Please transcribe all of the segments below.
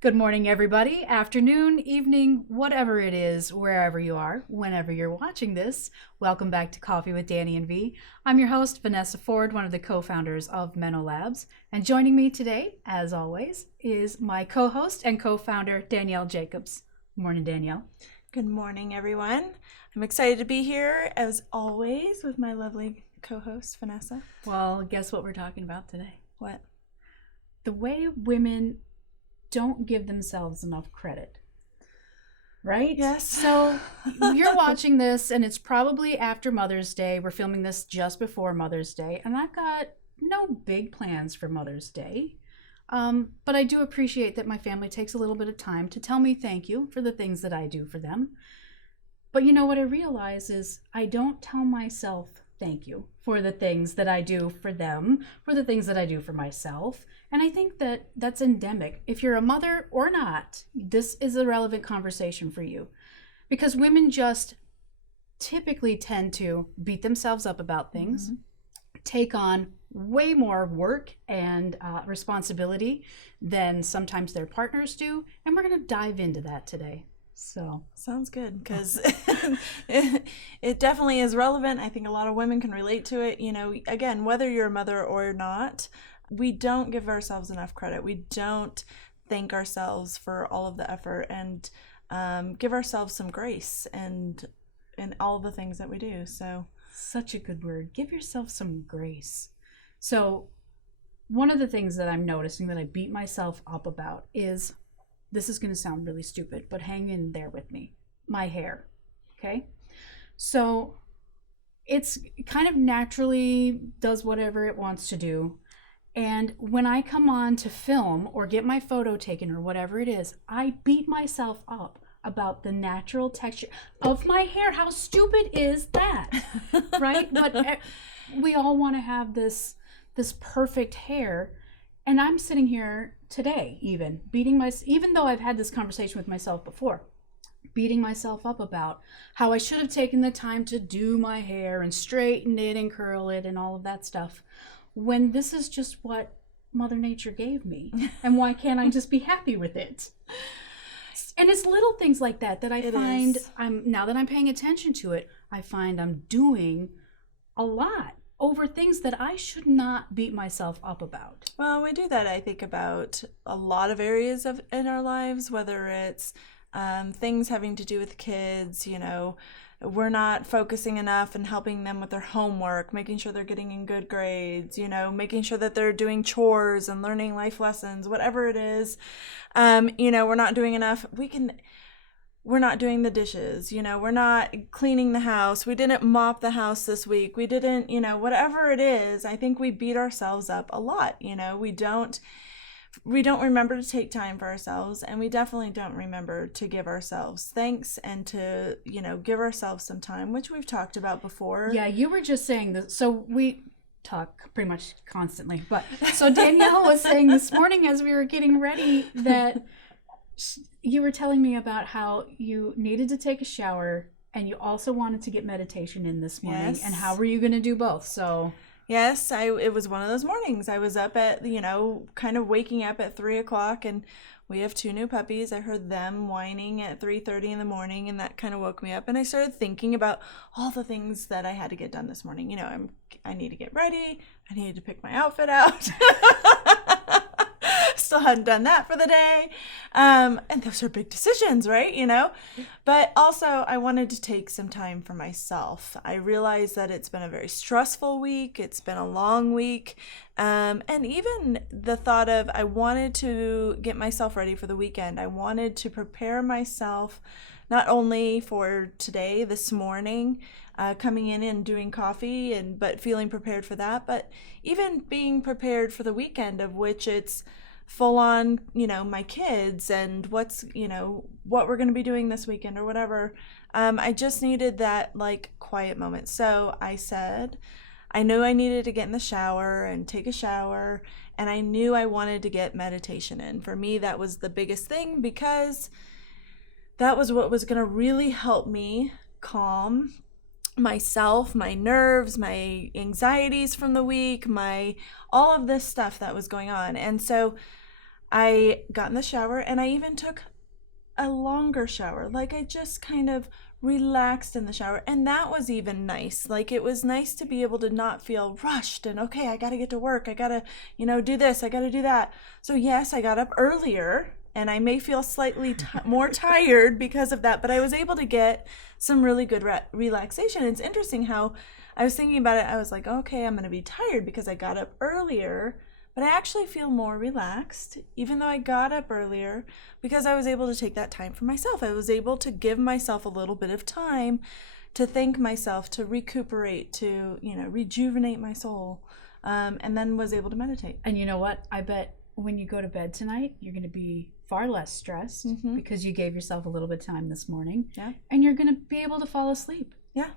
Good morning, everybody. Afternoon, evening, whatever it is, wherever you are, whenever you're watching this. Welcome back to Coffee with Dani V. I'm your host, Vanessa Ford, one of the co-founders of MenoLabs. And joining me today, as always, is my co-host and co-founder, Danielle Jacobs. Morning, Danielle. Good morning, everyone. I'm excited to be here, as always, with my lovely co-host, Vanessa. Well, guess what we're talking about today? What? The way women don't give themselves enough credit, right? Yes. So you're watching this and it's probably after Mother's Day. We're filming this just before Mother's Day, and I've got no big plans for Mother's Day. But I do appreciate that my family takes a little bit of time to tell me thank you for the things that I do for them. But you know what I realize is I don't tell myself thank you for the things that I do for them, for the things that I do for myself. And I think that that's endemic. If you're a mother or not, this is a relevant conversation for you. Because women just typically tend to beat themselves up about things, take on way more work and responsibility than sometimes their partners do. And we're going to dive into that today. So sounds good, because it definitely is relevant. I think a lot of women can relate to it. You know, again, whether you're a mother or not, we don't give ourselves enough credit. We don't thank ourselves for all of the effort and give ourselves some grace and all the things that we do. So such a good word. Give yourself some grace. So one of the things that I'm noticing that I beat myself up about is, this is going to sound really stupid, but hang in there with me. My hair, okay? So it's kind of naturally does whatever it wants to do. And when I come on to film or get my photo taken or whatever it is, I beat myself up about the natural texture of my hair. How stupid is that, right? But we all want to have this perfect hair. And I'm sitting here today even though I've had this conversation with myself before, beating myself up about how I should have taken the time to do my hair and straighten it and curl it and all of that stuff, when this is just what Mother Nature gave me. And why can't I just be happy with it? And it's little things like that that I find now that I'm paying attention to it, I find I'm doing a lot over things that I should not beat myself up about. Well, we do that, I think, about a lot of areas in our lives, whether it's things having to do with kids. You know, we're not focusing enough and helping them with their homework, making sure they're getting in good grades, you know, making sure that they're doing chores and learning life lessons, whatever it is. You know, we're not doing enough. We're not doing the dishes, you know, we're not cleaning the house. We didn't mop the house this week. We didn't, you know, whatever it is, I think we beat ourselves up a lot. You know, we don't remember to take time for ourselves, and we definitely don't remember to give ourselves thanks and to, you know, give ourselves some time, which we've talked about before. Yeah, you were just saying that. So we talk pretty much constantly, but so Danielle was saying this morning as we were getting ready that you were telling me about how you needed to take a shower and you also wanted to get meditation in this morning. Yes. And how were you going to do both? So yes, it was one of those mornings. I was up at, you know, kind of waking up at 3:00, and we have 2 new puppies. I heard them whining at 3:30 in the morning, and that kind of woke me up. And I started thinking about all the things that I had to get done this morning. You know, I need to get ready. I needed to pick my outfit out. Still hadn't done that for the day. And those are big decisions, right? You know, but also I wanted to take some time for myself. I realized that it's been a very stressful week. It's been a long week. And even the thought of, I wanted to get myself ready for the weekend. I wanted to prepare myself not only for today, this morning, coming in and doing coffee, but feeling prepared for that, but even being prepared for the weekend, of which it's full on, you know, my kids and what's, you know, what we're going to be doing this weekend or whatever. I just needed that like quiet moment. So I said, I knew I needed to get in the shower and take a shower, and I knew I wanted to get meditation in. For me, that was the biggest thing, because that was what was going to really help me calm myself, my nerves, my anxieties from the week, all of this stuff that was going on. And so I got in the shower and I even took a longer shower. Like I just kind of relaxed in the shower, and that was even nice. Like it was nice to be able to not feel rushed and okay, I got to get to work. I got to, do this, I got to do that. So yes, I got up earlier and I may feel slightly more tired because of that, but I was able to get some really good relaxation. It's interesting how I was thinking about it. I was like, okay, I'm going to be tired because I got up earlier, but I actually feel more relaxed, even though I got up earlier, because I was able to take that time for myself. I was able to give myself a little bit of time to thank myself, to recuperate, to, rejuvenate my soul, and then was able to meditate. And you know what? I bet when you go to bed tonight, you're going to be far less stressed because you gave yourself a little bit of time this morning. Yeah. And you're going to be able to fall asleep. Yeah.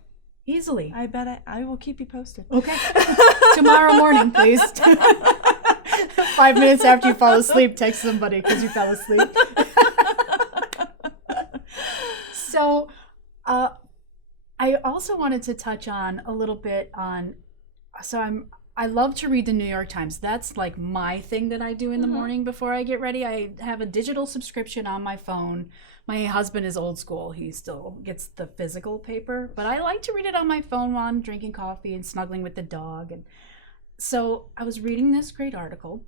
Easily. I bet I will keep you posted. Okay. Tomorrow morning, please. 5 minutes after you fall asleep, text somebody because you fell asleep. So, I also wanted to touch on a little bit on, I love to read the New York Times. That's like my thing that I do in the morning before I get ready. I have a digital subscription on my phone. My husband is old school. He still gets the physical paper, but I like to read it on my phone while I'm drinking coffee and snuggling with the dog. And so I was reading this great article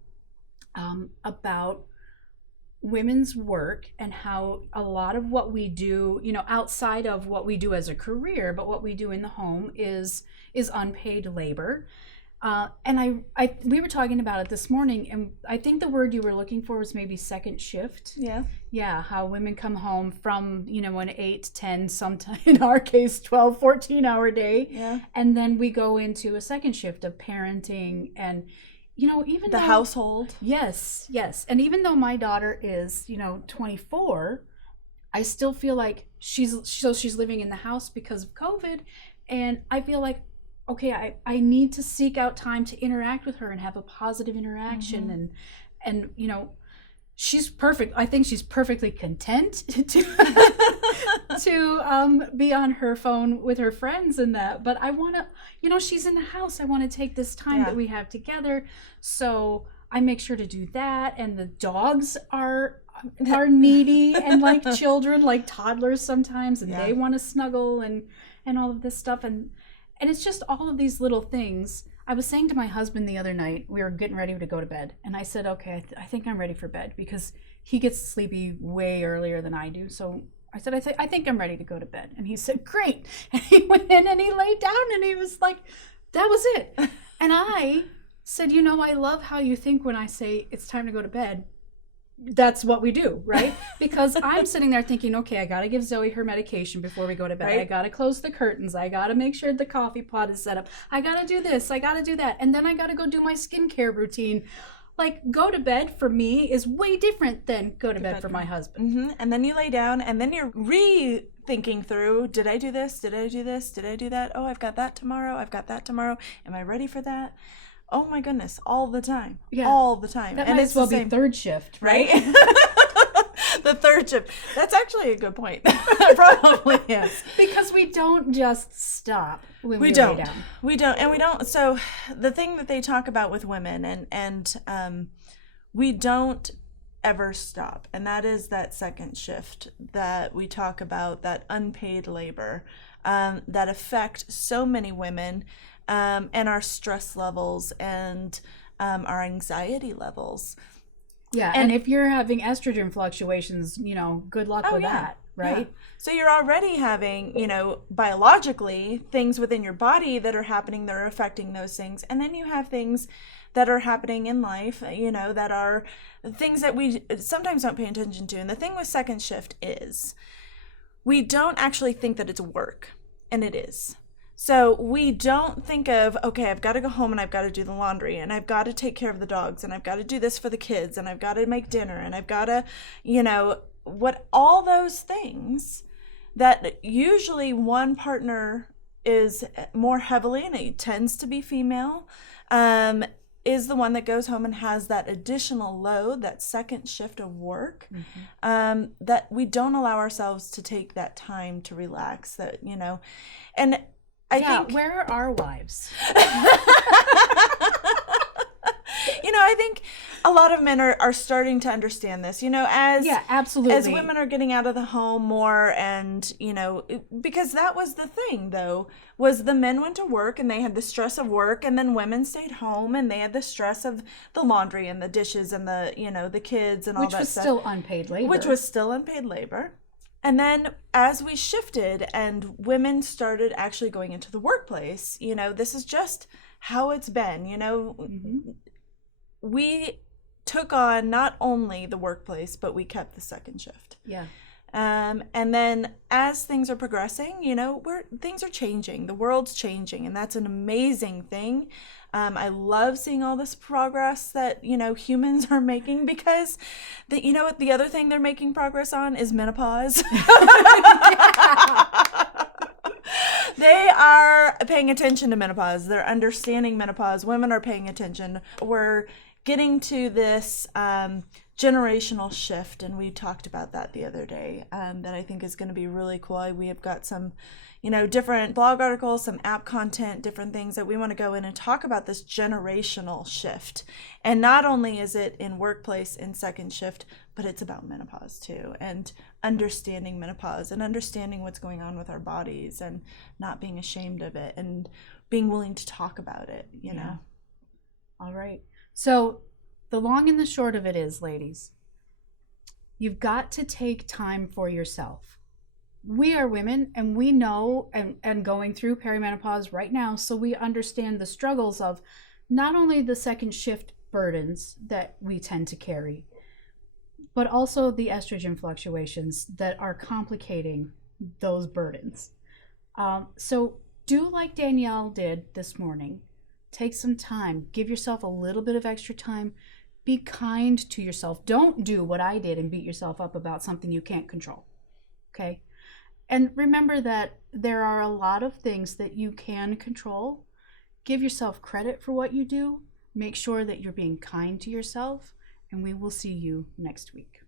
about women's work and how a lot of what we do, outside of what we do as a career, but what we do in the home is unpaid labor. And we were talking about it this morning, and I think the word you were looking for was maybe second shift. Yeah. Yeah, how women come home from, an 8, 10, sometimes in our case, 12, 14-hour day. Yeah. And then we go into a second shift of parenting and, even the household. Yes. And even though my daughter is, 24, I still feel like she's living in the house because of COVID. And I feel like, okay, I need to seek out time to interact with her and have a positive interaction. And she's perfect. I think she's perfectly content to be on her phone with her friends and that. But I want to, she's in the house. I want to take this time that we have together. So I make sure to do that. And the dogs are needy and like children, like toddlers sometimes, and they want to snuggle and all of this stuff. And it's just all of these little things. I was saying to my husband the other night, we were getting ready to go to bed, and I said, okay, I think I'm ready for bed, because he gets sleepy way earlier than I do. So I said, I think I'm ready to go to bed. And he said, great. And he went in and he laid down and he was like, that was it. And I said, I love how you think when I say it's time to go to bed. That's what we do, right? Because I'm sitting there thinking, okay, I got to give Zoe her medication before we go to bed. Right? I got to close the curtains. I got to make sure the coffee pot is set up. I got to do this. I got to do that. And then I got to go do my skincare routine. Like, go to bed for me is way different than go to bed for my husband. And then you lay down and then you're rethinking through, did I do this? Did I do this? Did I do that? Oh, I've got that tomorrow. I've got that tomorrow. Am I ready for that? Oh my goodness, all the time. Yeah. All the time. That might as well be third shift, right? The third shift. That's actually a good point. Probably is. Because we don't just stop when we don't. lay down. We don't. And we don't. So the thing that they talk about with women and we don't ever stop. And that is that second shift that we talk about, that unpaid labor that affect so many women. And our stress levels and our anxiety levels. Yeah, and if you're having estrogen fluctuations, good luck with that, right? Yeah. So you're already having, biologically things within your body that are happening that are affecting those things. And then you have things that are happening in life, that are things that we sometimes don't pay attention to. And the thing with second shift is we don't actually think that it's work, and it is. So we don't think of, okay, I've got to go home and I've got to do the laundry and I've got to take care of the dogs and I've got to do this for the kids and I've got to make dinner and I've got to, all those things that usually one partner is more heavily, and it tends to be female, is the one that goes home and has that additional load, that second shift of work, that we don't allow ourselves to take that time to relax, and I think, where are our wives? I think a lot of men are starting to understand this, as Yeah, absolutely. as women are getting out of the home more, and because that was the thing, though, was the men went to work and they had the stress of work, and then women stayed home and they had the stress of the laundry and the dishes and the kids and all that stuff. Which was still unpaid labor. And then as we shifted and women started actually going into the workplace, this is just how it's been. We took on not only the workplace, but we kept the second shift. Yeah. And then as things are progressing, things are changing. The world's changing, and that's an amazing thing. I love seeing all this progress that, humans are making, because the other thing they're making progress on is menopause. They are paying attention to menopause. They're understanding menopause. Women are paying attention. We're getting to this generational shift, and we talked about that the other day, that I think is going to be really cool. We have got some different blog articles, some app content, different things that we want to go in and talk about this generational shift. And not only is it in workplace in second shift, but it's about menopause too, and understanding menopause and understanding what's going on with our bodies and not being ashamed of it and being willing to talk about it, know. All right. So the long and the short of it is, ladies, you've got to take time for yourself. We are women, and we know and going through perimenopause right now, so we understand the struggles of not only the second shift burdens that we tend to carry, but also the estrogen fluctuations that are complicating those burdens. So do like Danielle did this morning. Take some time. Give yourself a little bit of extra time. Be kind to yourself. Don't do what I did and beat yourself up about something you can't control. Okay? And remember that there are a lot of things that you can control. Give yourself credit for what you do. Make sure that you're being kind to yourself, and we will see you next week.